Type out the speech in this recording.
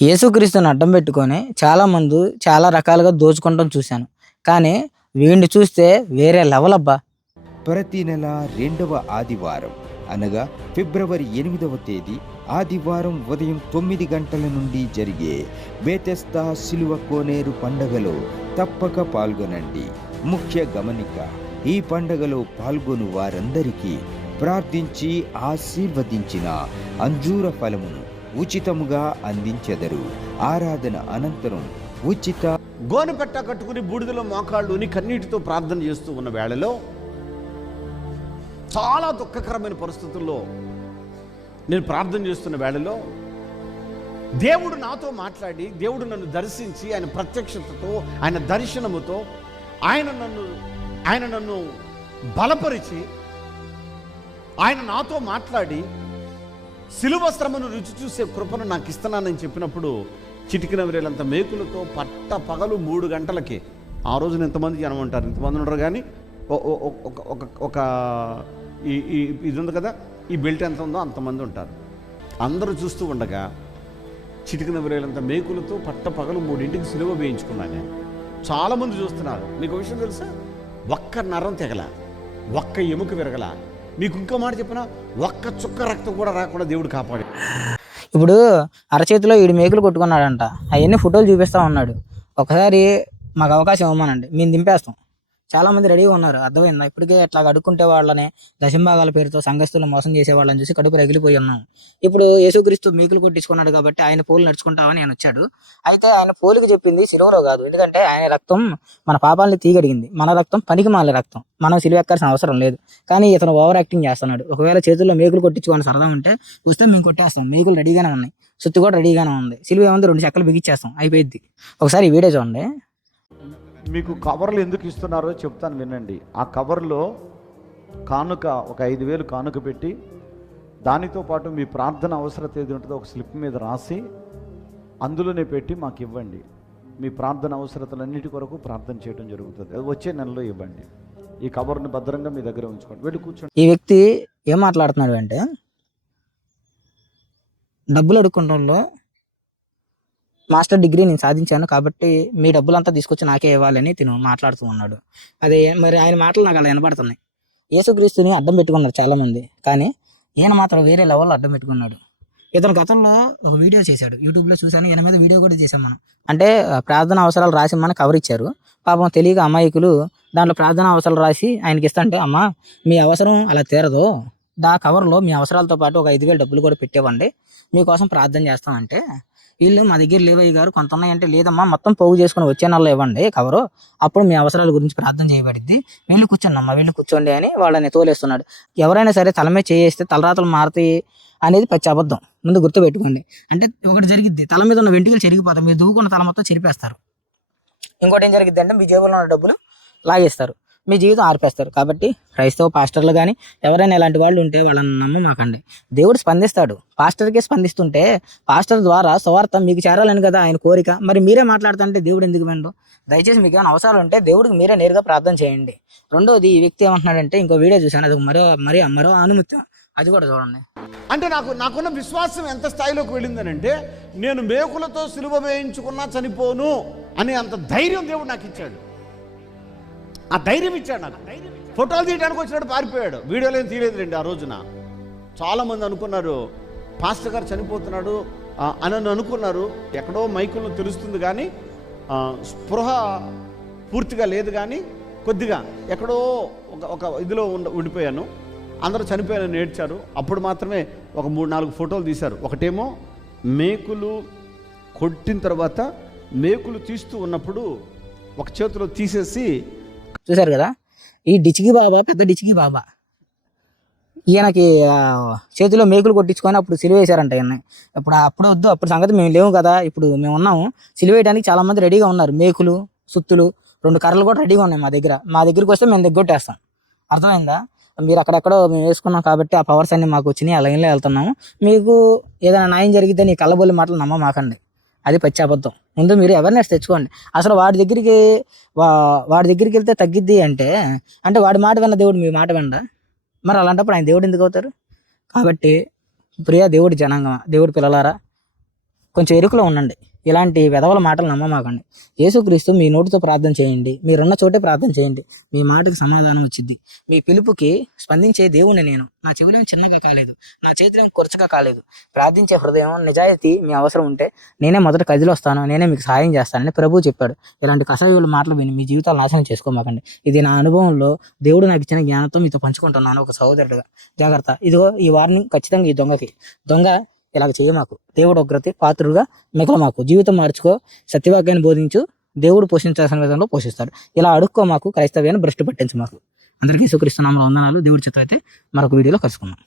యేసుక్రీస్తుని అడ్డం పెట్టుకొని చాలామంది చాలా రకాలుగా దోచుకుంటం చూశాను. కానీ వీడిని చూస్తే వేరే లెవెల్ అబ్బా! ప్రతి నెల రెండవ ఆదివారం అనగా ఫిబ్రవరి 8వ తేదీ ఆదివారం ఉదయం 9 గంటల నుండి జరిగే బేతెస్దా సిలువ కోనేరు పండగలో తప్పక పాల్గొనండి. ముఖ్య గమనిక, ఈ పండగలో పాల్గొను వారందరికీ ప్రార్థించి ఆశీర్వదించిన అంజూర ఫలమును ఉచితముగా అందించెదరు. ఆరాధన అనంతరం ఉచిత గోనెపట్ట కట్టుకుని బూడిదలో మోకాళ్ళుని కన్నీటితో ప్రార్థన చేస్తూ ఉన్న వేళలో చాలా దుఃఖకరమైన పరిస్థితుల్లో నేను ప్రార్థన చేస్తున్న వేళలో దేవుడు నాతో మాట్లాడి, దేవుడు నన్ను దర్శించి, ఆయన ప్రత్యక్షతతో, ఆయన దర్శనముతో ఆయన నన్ను బలపరిచి, ఆయన నాతో మాట్లాడి సిలువ శ్రమను రుచి చూసే కృపను నాకు ఇస్తున్నానని చెప్పినప్పుడు చిటికిన వేలంత మేకులతో పట్ట పగలు 3 గంటలకి, ఆ రోజున ఎంతమంది జనం ఉంటారు, ఇంతమంది ఉండరు, కానీ ఒక ఇది ఉంది కదా, ఈ బెల్ట్ ఎంత ఉందో అంతమంది ఉంటారు. అందరూ చూస్తూ ఉండగా చిటికిన వేలంత మేకులతో పట్ట పగలు 3ంటికి సిలువ వేయించుకున్నాను. చాలామంది చూస్తున్నారు. మీకు విషయం తెలుసా? ఒక్క నరం తెగల, ఒక్క ఎముక విరగల. మీకు ఇంకో మాట చెప్పినా, ఒక్క చుక్క రక్తం కూడా రాకుండా దేవుడు కాపాడు. ఇప్పుడు అరచేతిలో ఈడు మేకులు కొట్టుకున్నాడంట. అవన్నీ ఫోటోలు చూపిస్తా ఉన్నాడు. ఒకసారి మాకు అవకాశం ఇవ్వమనండి, మేము దింపేస్తాం. చాలామంది రెడీగా ఉన్నారు. అర్థమైందా? ఇప్పటికే అట్లా అడుక్కుంటే వాళ్ళని, దశంభాగాల పేరుతో సంఘస్థులను మోసం చేసే వాళ్ళని చూసి కడుపు రగిలిపోయి ఉన్నాం. ఇప్పుడు యేసుక్రీస్తు మేకులు కొట్టించుకున్నాడు కాబట్టి ఆయన పోలు నడుచుకుంటామని ఆయన వచ్చాడు. అయితే ఆయన పోలికి చెప్పింది సిలువలో కాదు. ఎందుకంటే ఆయన రక్తం మన పాపాలని తీగడిగింది. మన రక్తం పనికి మాల రక్తం. మనం సిలువ ఎక్కాల్సిన అవసరం లేదు. కానీ ఇతను ఓవర్ యాక్టింగ్ చేస్తున్నాడు. ఒకవేళ చేతుల్లో మేకులు కొట్టించుకోని సరదా ఉంటే వస్తే మేము కొట్టేస్తాం. మేకులు రెడీగానే ఉన్నాయి, సుత్తి కూడా రెడీగానే ఉంది. సిలువ ఏముంది, 2 చెక్కలు బిగిచ్చేస్తాం, అయిపోయింది. ఒకసారి ఈ వీడియో చూడండి. మీకు కవర్లు ఎందుకు ఇస్తున్నారో చెప్తాను, వినండి. ఆ కవర్లో కానుక, ఒక 5,000 కానుక పెట్టి, దానితో పాటు మీ ప్రార్థన అవసరత ఏది ఉంటుందో ఒక స్లిప్ మీద రాసి అందులోనే పెట్టి మాకు ఇవ్వండి. మీ ప్రార్థన అవసరతలన్నిటి కొరకు ప్రార్థన చేయడం జరుగుతుంది. అది వచ్చే నెలలో ఇవ్వండి. ఈ కవర్ని భద్రంగా మీ దగ్గర ఉంచుకోండి. వెళ్ళి కూర్చోండి. ఈ వ్యక్తి ఏం మాట్లాడుతున్నాడు అంటే, డబ్బులు అడుక్కుంటంలో మాస్టర్ డిగ్రీ నేను సాధించాను కాబట్టి మీ డబ్బులంతా తీసుకొచ్చి నాకే ఇవ్వాలని తిను మాట్లాడుతూ ఉన్నాడు. అదే మరి ఆయన మాటలు నాకు అలా వినపడుతున్నాయి. యేసుక్రీస్తుని అడ్డం పెట్టుకున్నారు చాలామంది, కానీ ఈయన మాత్రం వేరే లెవెల్లో అడ్డం పెట్టుకున్నాడు. ఇతను గతంలో ఒక వీడియో చేశాడు, యూట్యూబ్లో చూశాను. ఈయన మీద వీడియో కూడా చేశాం మనం. అంటే ప్రార్థన అవసరాలు రాసి మనకు కవర్ ఇచ్చారు. పాపం తెలియక అమాయకులు దాంట్లో ప్రార్థన అవసరాలు రాసి ఆయనకి ఇస్తుంటే, అమ్మ మీ అవసరం అలా తీరదు, కవర్లో మీ అవసరాలతో పాటు ఒక 5,000 డబ్బులు కూడా పెట్టేవండి, మీకోసం ప్రార్థన చేస్తామంటే, వీళ్ళు మా దగ్గర లేవయ్య గారు కొంత ఉన్నాయంటే, లేదమ్మా మొత్తం పోగు చేసుకుని వచ్చే నెలలో ఇవ్వండి కవరు, అప్పుడు మీ అవసరాల గురించి ప్రార్థన చేయబడిద్ది, వెళ్ళి కూర్చోండి అమ్మా, వెళ్ళి కూర్చోండి అని వాళ్ళని తోలేస్తున్నాడు. ఎవరైనా సరే తలమే చేస్తే తలరాతలు మారుతాయి అనేది పచ్చి అబద్ధం. ముందు గుర్తుపెట్టుకోండి. అంటే ఒకటి జరిగిద్ది, తల మీద ఉన్న వెంట్రుకలు చెరిగిపోతాయి, మీరు దువ్వుకున్న తల మొత్తం చెరిపేస్తారు. ఇంకోటి ఏం జరిగిద్ది అంటే, మీ జేబులో ఉన్న డబ్బులు లాగేస్తారు, మీ జీవితం ఆర్పేస్తారు. కాబట్టి క్రైస్తవ పాస్టర్లు కానీ ఎవరైనా ఇలాంటి వాళ్ళు ఉంటే వాళ్ళని నమ్మమాకండి. దేవుడు స్పందిస్తాడు. పాస్టర్కే స్పందిస్తుంటే పాస్టర్ ద్వారా సువార్త మీకు చేరాలని కదా ఆయన కోరిక. మరి మీరే మాట్లాడుతుంటే దేవుడు ఎందుకు వినడు? దయచేసి మీకు ఏమైనా అవసరాలు ఉంటే దేవుడికి మీరే నేరుగా ప్రార్థన చేయండి. రెండోది, ఈ వ్యక్తి ఏమంటున్నాడంటే, ఇంకో వీడియో చూశాను, అది మరో అనుమతి, అది కూడా చూడండి. అంటే నాకున్న విశ్వాసం ఎంత స్థాయిలోకి వెళ్ళిందనంటే, నేను మేకులతో సిలువ వేయించుకున్నా చనిపోను అనే అంత ధైర్యం దేవుడు నాకు ఇచ్చాడు. ఆ ధైర్యం ఇచ్చాడు నాకు. ఫోటోలు తీయడానికి వచ్చినట్టు పారిపోయాడు. వీడియోలు ఏం తీయలేదు రండి. ఆ రోజున చాలామంది అనుకున్నారు పాస్టర్ గారు చనిపోతున్నాడు అని అనుకున్నారు. ఎక్కడో మైకుల్లో తెలుస్తుంది కానీ స్పృహ పూర్తిగా లేదు, కానీ కొద్దిగా ఎక్కడో ఒక ఇదిలో ఉండిపోయాను. అందరూ చనిపోయానని ఏడ్చారు. అప్పుడు మాత్రమే ఒక 3-4 ఫోటోలు తీశారు. ఒకటేమో మేకులు కొట్టిన తర్వాత మేకులు తీస్తూ ఉన్నప్పుడు ఒక చేతిలో తీసేసి, చూశారు కదా, ఈ డిచికి బాబా, పెద్ద డిచికి బాబా, ఈయనకి చేతిలో మేకులు కొట్టించుకొని అప్పుడు సిలువ వేశారంట ఈయన. అప్పుడు వద్దు, అప్పుడు సంగతి మేము లేవు కదా, ఇప్పుడు మేము ఉన్నాము. సిలువ వేయడానికి చాలా మంది రెడీగా ఉన్నారు. మేకులు, సుత్తులు, 2 కర్రలు కూడా రెడీగా ఉన్నాయి మా దగ్గరికి వస్తే మేము దిగ్గొట్టేస్తాం. అర్థమైందా? మీరు అక్కడెక్కడో మేము వేసుకున్నాం కాబట్టి ఆ పవర్స్ అన్ని మాకు వచ్చినాయి, ఆ లైన్లో వెళ్తున్నాము. మీకు ఏదైనా న్యాయం జరిగితే నీ కళ్ళబొల్లి మాటలు నమ్మమాకండి, అది పచ్చి అబద్ధం. ముందు మీరు అవేర్నెస్ తెచ్చుకోండి. అసలు వాడి దగ్గరికి వెళ్తే తగ్గిద్ది అంటే వాడి మాట విన్న దేవుడు మీ మాట వినడా? మరి అలాంటప్పుడు ఆయన దేవుడు ఎందుకు అవుతారు? కాబట్టి ప్రియ దేవుడి జనాంగమా, దేవుడి పిల్లలారా, కొంచెం ఎరుకులో ఉండండి. ఇలాంటి వెధవల మాటలు నమ్మమాకండి. యేసుక్రీస్తు మీ నోటితో ప్రార్థన చేయండి, మీరున్న చోటే ప్రార్థన చేయండి, మీ మాటకి సమాధానం వచ్చింది. మీ పిలుపుకి స్పందించే దేవుణ్ణి నేను. నా చెవులేం చిన్నగా కాలేదు, నా చేతులేం కొరచగా కాలేదు. ప్రార్థించే హృదయం, నిజాయితీ మీ అవసరం ఉంటే నేనే మొదట కదిలి వస్తాను, నేనే మీకు సహాయం చేస్తానని ప్రభువు చెప్పాడు. ఇలాంటి కసాయుల మాటలు విని మీ జీవితాలు నాశనం చేసుకోమాకండి. ఇది నా అనుభవంలో దేవుడు నాకు ఇచ్చిన జ్ఞానంతో మీతో పంచుకుంటున్నాను ఒక సహోదరుడుగా. జాగ్రత్త. ఇదిగో ఈ వార్నింగ్ ఖచ్చితంగా ఈ దొంగ ఇలాగ చేయమాకు. దేవుడు ఉగ్రత పాత్రుడుగా మిగలమాకు. జీవితం మార్చుకో, సత్యవాక్యాన్ని బోధించు, దేవుడు పోషించాల్సిన విధంలో పోషిస్తాడు. ఇలా అడుక్కో మాకు, క్రైస్తవ్యాన్ని భ్రష్టు పట్టించు మాకు. అందరికీ యేసుక్రీస్తు నామములో వందనాలు. దేవుడి చిత్తం అయితే మరొక వీడియోలో కలుసుకుందాం.